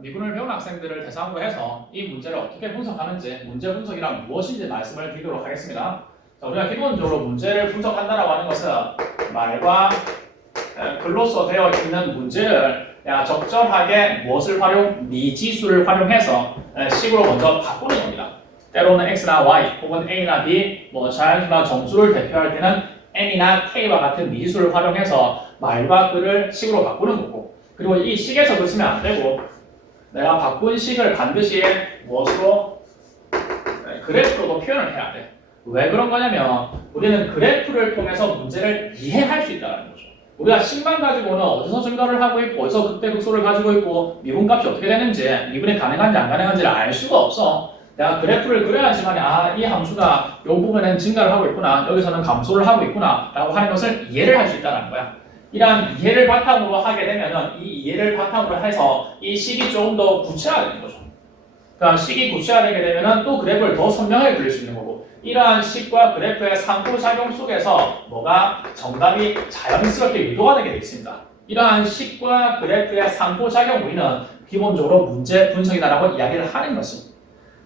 미분을 배운 학생들을 대상으로 해서 이 문제를 어떻게 분석하는지, 문제 분석이란 무엇인지 말씀을 드리도록 하겠습니다. 자, 우리가 기본적으로 문제를 분석한다라고 하는 것은 말과 글로써 되어 있는 문제를 적절하게 무엇을 미지수를 활용해서 식으로 먼저 바꾸는 겁니다. 때로는 x나 y 혹은 a나 b, 자연수나 정수를 대표할 때는 n이나 k와 같은 미지수를 활용해서 말과 글을 식으로 바꾸는 거고, 그리고 이 식에서 그치면 안 되고 내가 바꾼 식을 반드시 무엇으로 그래프로도 표현을 해야 돼. 왜 그런 거냐면 우리는 그래프를 통해서 문제를 이해할 수 있다는 거죠. 우리가 식만 가지고는 어디서 증가를 하고 있고 어디서 그때 극소를 가지고 있고 미분값이 어떻게 되는지, 미분이 가능한지 안 가능한지를 알 수가 없어. 내가 그래프를 그려야지만 이 함수가 이 부분에는 증가를 하고 있구나, 여기서는 감소를 하고 있구나 라고 하는 것을 이해를 할 수 있다는 거야. 이러한 이해를 바탕으로 하게 되면은 이 이해를 바탕으로 해서 이 식이 조금 더 구체화되는 거죠. 그러니까 식이 구체화되게 되면은 또 그래프를 더 선명하게 그릴 수 있는 거고, 이러한 식과 그래프의 상호작용 속에서 뭐가 정답이 자연스럽게 유도가 되게 되어 있습니다. 이러한 식과 그래프의 상호작용 우리는 기본적으로 문제 분석이다라고 이야기를 하는 것입니다.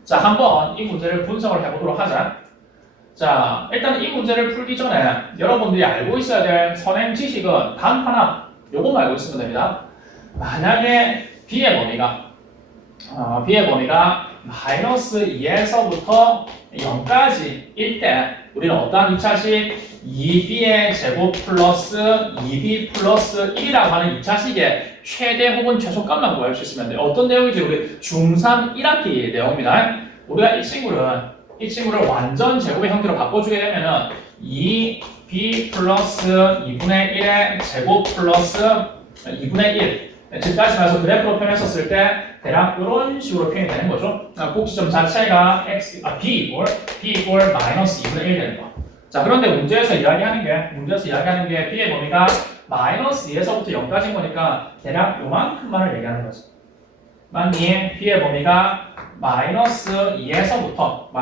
자, 한번 이 문제를 분석을 해보도록 하자. 자, 일단 이 문제를 풀기 전에 여러분들이 알고 있어야 될 선행 지식은 단 하나, 요것만 알고 있으면 됩니다. 만약에 b의 범위가 마이너스 2에서부터 0까지일 때 우리는 어떠한 2차식 2b의 제곱 플러스 2b 플러스 1이라고 하는 2차식의 최대 혹은 최소값만 구할 수 있으면 돼요. 어떤 내용이지? 우리 중3 1학기 내용입니다. 우리가 이 친구를 완전 제곱의 형태로 바꿔주게 되면은 2b 플러스 2분의 1의 제곱 플러스 2분의 1 지금까지 말해서 그래프로 표현했었을 때 대략 이런 식으로 표현이 되는 거죠. 꼭지점 자체가 b 이꼴 마이너스 2분의 1 되는 거. 자, 그런데 문제에서 이야기하는 게 b의 범위가 마이너스 2에서부터 0까지인 거니까 대략 요만큼만을 얘기하는 거지. 만약 b의 범위가 마이너스 2에서부터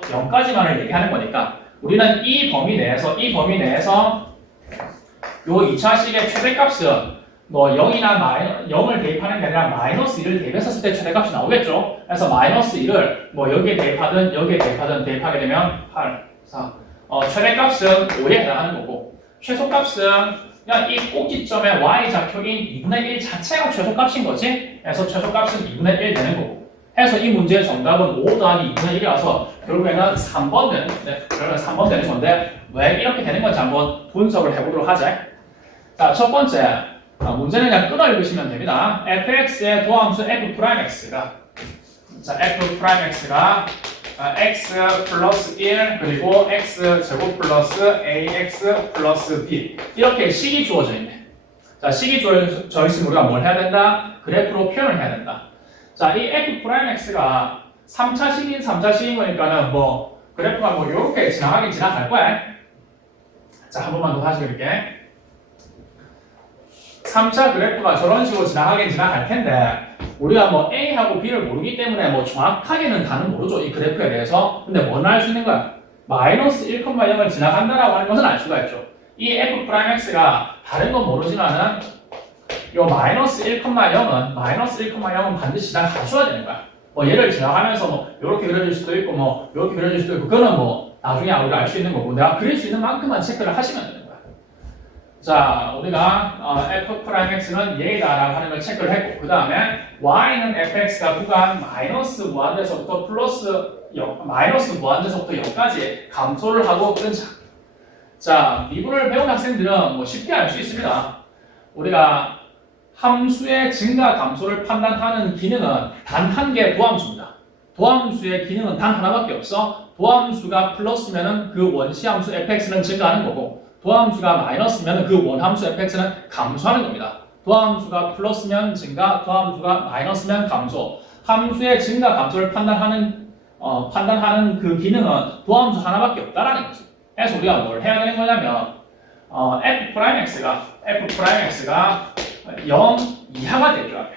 0까지만을 얘기하는 거니까 우리는 이 범위 내에서 요 2차식의 최대값은 0을 대입하는 게 아니라 마이너스 1을 대입했었을 때 최대값이 나오겠죠. 그래서 마이너스 1을 여기에 대입하게 되면 8, 4. 최대값은 5에 해당하는 거고, 최소값은 그냥 이 꼭지점의 y좌표인 2분의 1 자체가 최소값인 거지. 그래서 최소값은 2분의 1 되는 거고. 해서 이 문제의 정답은 5 더하기 2분의 1이라서 결국에는 3번 되는 건데 왜 이렇게 되는 건지 한번 분석을 해보도록 하자. 자, 첫 번째. 문제는 그냥 끊어 읽으시면 됩니다. fx의 도함수 f'x가 x 플러스 1 그리고 x 제곱 플러스 ax 플러스 b 이렇게 식이 주어져 있네. 자, 식이 주어져 있으면 우리가 뭘 해야 된다? 그래프로 표현을 해야 된다. 자, 이 f'x가 3차식인 거니까는 그래프가 이렇게 지나갈 거야. 자, 한 번만 더 다시 그릴게. 3차 그래프가 저런 식으로 지나갈 텐데 우리가 A하고 B를 모르기 때문에 정확하게는 다는 모르죠. 이 그래프에 대해서. 근데 뭐는 알 수 있는 거야? 마이너스 1,0을 지나간다라고 하는 것은 알 수가 있죠. 이 f'x가 다른 건 모르지만은 이 마이너스 1,0은 반드시 지나가줘야 되는 거야. 얘를 지나가면서 이렇게 그려질 수도 있고 이렇게 그려질 수도 있고 그거는 나중에 우리가 알 수 있는 거고 내가 그릴 수 있는 만큼만 체크를 하시면 되는 거야. 자, 우리가 f'x는 얘다라고 하는 걸 체크를 했고, 그 다음에 y는 fx가 구간 마이너스 무한대에서부터 마이너스 무한대에서부터 0까지 감소를 하고 끊자. 자, 미분을 배운 학생들은 쉽게 알 수 있습니다. 우리가 함수의 증가 감소를 판단하는 기능은 단 한 개의 도함수입니다. 도함수의 기능은 단 하나밖에 없어. 도함수가 플러스면은 그 원시함수 fx는 증가하는 거고, 도함수가 마이너스면 그 원함수 fx는 감소하는 겁니다. 도함수가 플러스면 증가, 도함수가 마이너스면 감소. 함수의 증가 감소를 판단하는 그 기능은 도함수 하나밖에 없다라는 거지. 그래서 우리가 뭘 해야 되는 거냐면 f'x가 0 이하가 될 줄 알아요.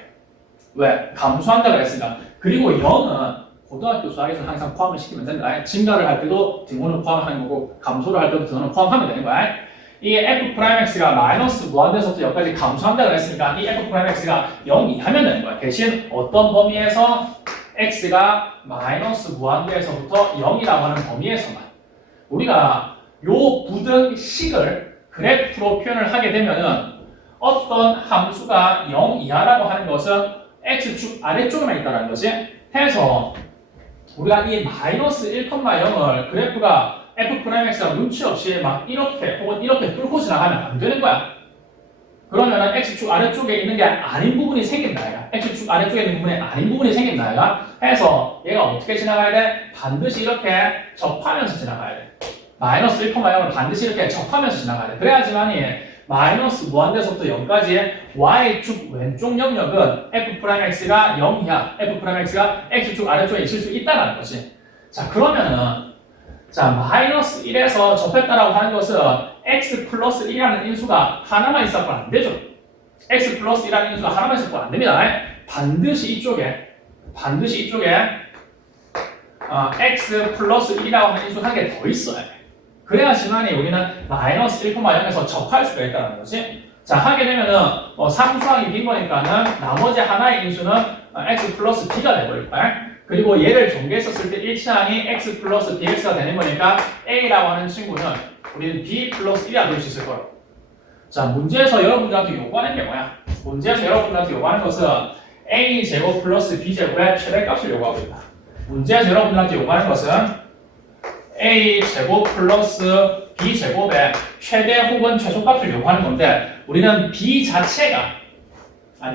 왜? 감소한다고 했으니까. 그리고 0은 고등학교 수학에서 항상 포함을 시키면 된다. 증가를 할 때도 등호는 포함하는 거고 감소를 할 때도 등호는 포함하면 되는 거야. 이 f'x가 마이너스 무한대에서부터 여기까지 감소한다고 했으니까 이 f'x가 0 이하면 되는 거야. 대신 어떤 범위에서 x가 마이너스 무한대에서부터 0이라고 하는 범위에서만 우리가 요 부등식을 그래프로 표현을 하게 되면은 어떤 함수가 0 이하라고 하는 것은 x축 아래쪽에만 있다는 거지. 해서 우리가 이 마이너스 1,0을 그래프가 f'x가 눈치 없이 막 이렇게 혹은 이렇게 뚫고 지나가면 안 되는 거야. 그러면은 x축 아래쪽에 있는 게 아닌 부분이 생긴다 얘가. x축 아래쪽에 있는 부분이 아닌 부분이 생긴다 얘가. 해서 얘가 어떻게 지나가야 돼? 반드시 이렇게 접하면서 지나가야 돼. 마이너스 1,0을 반드시 이렇게 접하면서 지나가야 돼. 그래야지만이 마이너스 무한대에서부터 0까지의 y축 왼쪽 영역은 f'x가 0 이하, f'x가 x축 아래쪽에 있을 수 있다는 거지. 자 그러면은 자 마이너스 1에서 접했다라고 하는 것은 x 플러스 1이라는 인수가 하나만 있었고 안 되죠. x 플러스 1이라는 인수가 하나만 있었고 안 됩니다. 반드시 이쪽에 x 플러스 1이라고 하는 인수가 한 개 더 있어야 돼. 그래야지만이 우리는 마이너스 1,0에서 접할 수가 있다는 거지. 자 하게 되면은 상수항이 빈 거니까는 나머지 하나의 인수는 x 플러스 b가 되버릴 거야. 그리고 얘를 전개했었을 때 1차항이 x 플러스 bx가 되는 거니까 a라고 하는 친구는 우리는 b 플러스 1이라 볼 수 있을 거예요. 자 문제에서 여러분들한테 요구하는 게 뭐야? 문제에서 여러분들한테 요구하는 것은 a 제곱 플러스 b 제곱의 최대값을 요구하고 있다. 문제에서 여러분들한테 요구하는 것은 a 제곱 플러스 b 제곱의 최대 혹은 최소값을 요구하는 건데 우리는 b 자체가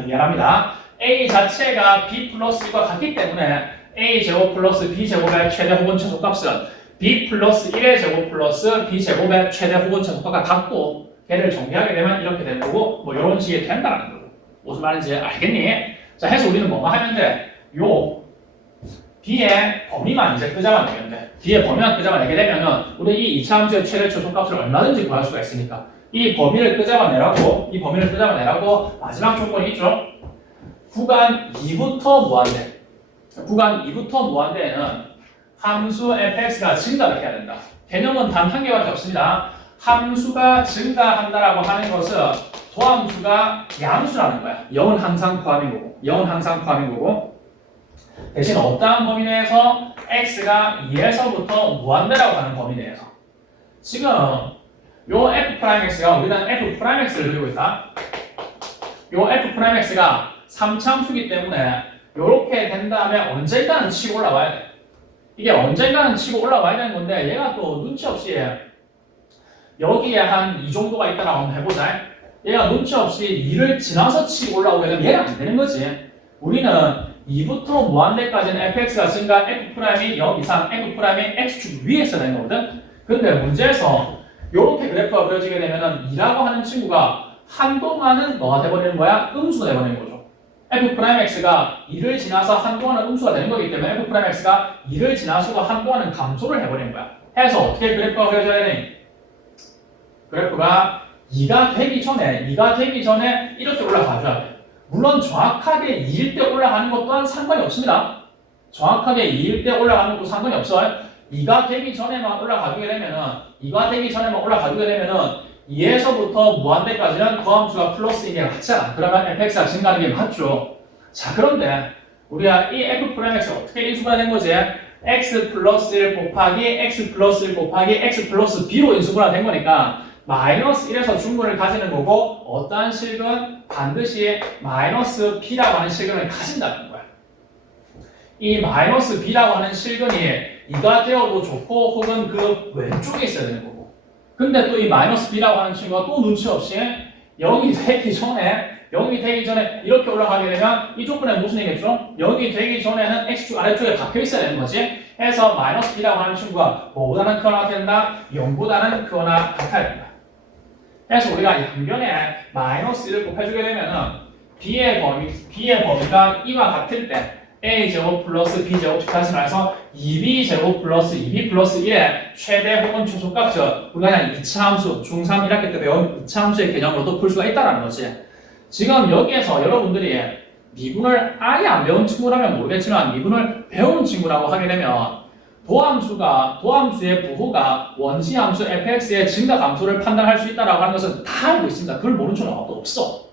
미안합니다. a 자체가 b 플러스 1과 같기 때문에 a 제곱 플러스 b 제곱의 최대 혹은 최소값은 b 플러스 1의 제곱 플러스 b 제곱의 최대 혹은 최소값과 같고 걔를 정리하게 되면 이렇게 되는 거고 뭐 이런 식이 된다는 거고 무슨 말인지 알겠니? 자 해서 우리는 뭐만 하면 돼? 요 b의 범위만 이제 끄잡아내면 돼. b의 범위만 끄잡아내게 되면은 우리 이 2차 함수의 최대 최소값을 얼마든지 구할 수가 있으니까 이 범위를 끄잡아내라고 마지막 조건이 있죠. 구간 2부터 무한대. 구간 2부터 무한대에는 함수 fx가 증가를 해야 된다. 개념은 단 한 개밖에 없습니다. 함수가 증가한다라고 하는 것은 도함수가 양수라는 거야. 0은 항상 포함인 거고. 대신 어떠한 범위 내에서 x가 2에서부터 무한대라고 하는 범위 내에서 지금 요 f'x가 우리는 f'x를 그리고 있다. 요 f'x가 3차함수기 때문에 요렇게 된 다음에 언젠가는 치고 올라와야 돼. 이게 언젠가는 치고 올라와야 되는 건데 얘가 또 눈치 없이 여기에 한 이 정도가 있다라고 한번 해보자. 얘가 눈치 없이 2를 지나서 치고 올라오게 되면 얘가 안 되는 거지. 우리는 2부터 무한대까지는 fx가 증가 f'이 0 이상 f'이 x축 위에 있어야 되는 거거든. 근데 문제에서 요렇게 그래프가 그려지게 되면은 2라고 하는 친구가 한동안은 뭐가 돼버리는 거야? 음수가 돼버리는 거죠. f'x가 2를 지나서 한동안은 음수가 되는 거기 때문에 f'x가 2를 지나서도 한동안은 감소를 해버리는 거야. 해서 어떻게 그래프가 그려져야 되니? 그래프가 2가 되기 전에 이렇게 올라가줘야 돼. 물론 정확하게 2일 때 올라가는 것 또한 상관이 없습니다. 정확하게 2일 때 올라가는 것도 상관이 없어요. 2가 되기 전에만 올라가주게 되면은 2에서부터 무한대까지는 거함수가 플러스인 게 맞잖아. 그러면 fx가 증가하는 게 맞죠. 자 그런데 우리가 이 f'x가 어떻게 인수가 된 거지? x 플러스 1 곱하기 x 플러스 1 곱하기 x 플러스 b로 인수가 된 거니까 마이너스 1에서 중근을 가지는 거고 어떠한 실근? 반드시 마이너스 b라고 하는 실근을 가진다는 거야. 이 마이너스 b라고 하는 실근이 2가 되어도 좋고 혹은 그 왼쪽에 있어야 되는 거고 근데 또 이 마이너스 b라고 하는 친구가 또 눈치 없이 0이 되기 전에 이렇게 올라가게 되면 이 조건에 무슨 얘기겠죠? 0이 되기 전에는 x축 아래쪽에 박혀 있어야 되는 거지. 해서 마이너스 b라고 하는 친구가 뭐보다는 크거나 된다? 0보다는 크거나 같아야 된다. 그래서 우리가 양변에 마이너스 1을 곱해주게 되면은 b의 범위가 이와 같을 때 a제곱 플러스 b제곱 다시 말해서 2b제곱 플러스 2b 플러스 1의 최대 혹은 최소값을 우리가 그냥 2차 함수, 중3 1학기 때 배운 2차 함수의 개념으로도 풀 수가 있다는 거지. 지금 여기에서 여러분들이 미분을 아예 안 배운 친구라면 모르겠지만 미분을 배운 친구라고 하게 되면 도함수의 부호가 원시함수 fx의 증가 감소를 판단할 수 있다라고 하는 것은 다 알고 있습니다. 그걸 모르는 친구는 아무도 없어.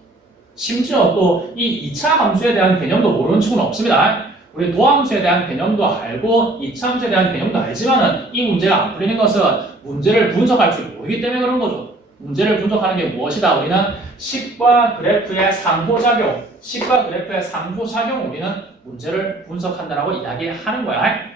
심지어 또 이 2차 함수에 대한 개념도 모르는 친구는 없습니다. 우리 도함수에 대한 개념도 알고 2차 함수에 대한 개념도 알지만은 이 문제가 안 풀리는 것은 문제를 분석할 줄 모르기 때문에 그런 거죠. 문제를 분석하는 게 무엇이다? 우리는 식과 그래프의 상호작용, 우리는 문제를 분석한다라고 이야기하는 거야.